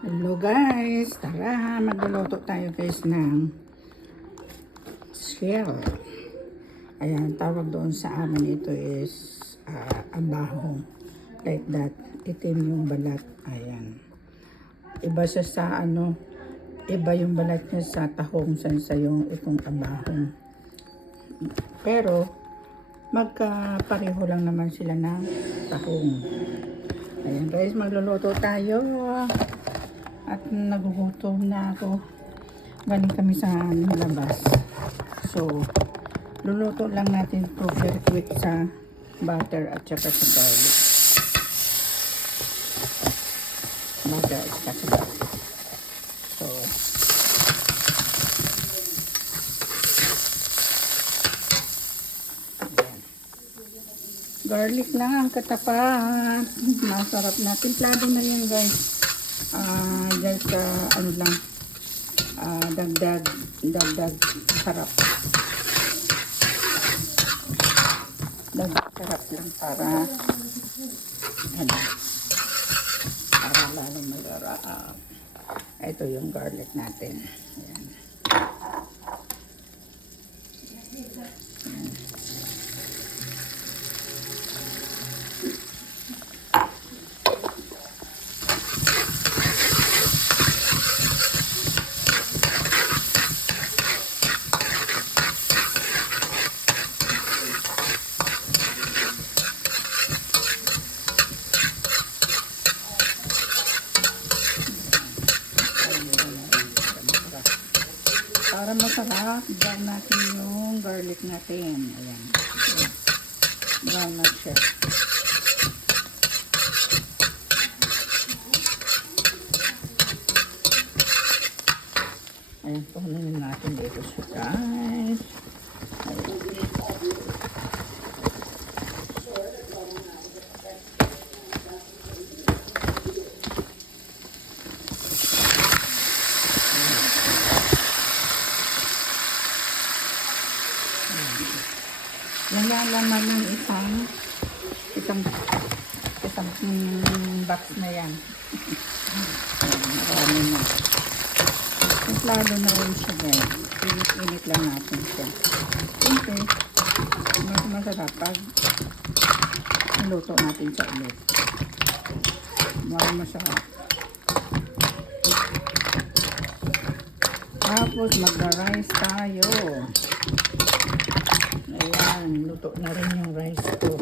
Hello guys, tara magluluto tayo guys ng shell. Ayan, tawag doon sa amin ito is abahong. Like that, itim yung balat. Ayan. Iba siya sa iba yung balat niya sa tahong sansa yung itong abahong. Pero magkapareho lang naman sila ng tahong. Ayan guys, magluluto tayo. At nagugutom na ako. Galing kami sa labas. So, luluto lang natin ito very quick sa butter at saka sa garlic. Butter at saka sa garlic. So, ayan. Garlic lang ang katapat. Masarap na. Timplado na yan guys. Just lang dagdag sarap, dagdag sarap lang para lalong malarap. Ito yung garlic natin. Ayan. Para masarap, brown natin yung garlic natin. Ayan. Brown na siya. Ayan, puhunin natin dito siya guys. Nalalaman ng isang box na yan. Marami na. Templado na rin siya guys. Init lang natin siya. Siyempre, mas masarap pag niluto natin sa ulit. Masarap. Tapos magra-rice tayo. Ayan, luto na rin yung rice ko.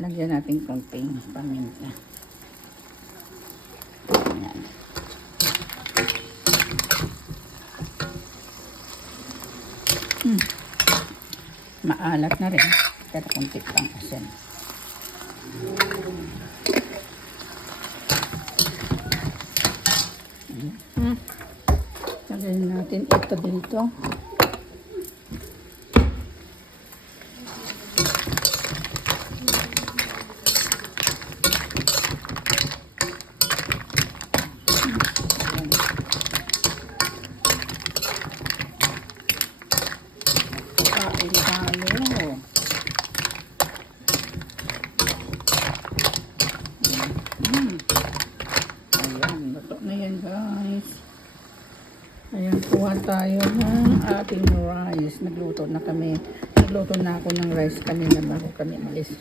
Lagyan natin konting paminta. Ayan. Maalat na rin. Pero konti pang asin. Lagyan natin ito dito. Ayan, luto na yan guys. Ayan, kuha tayo ng ating rice. Nagluto na kami. Nagluto na ako ng rice kanina bago kami malis.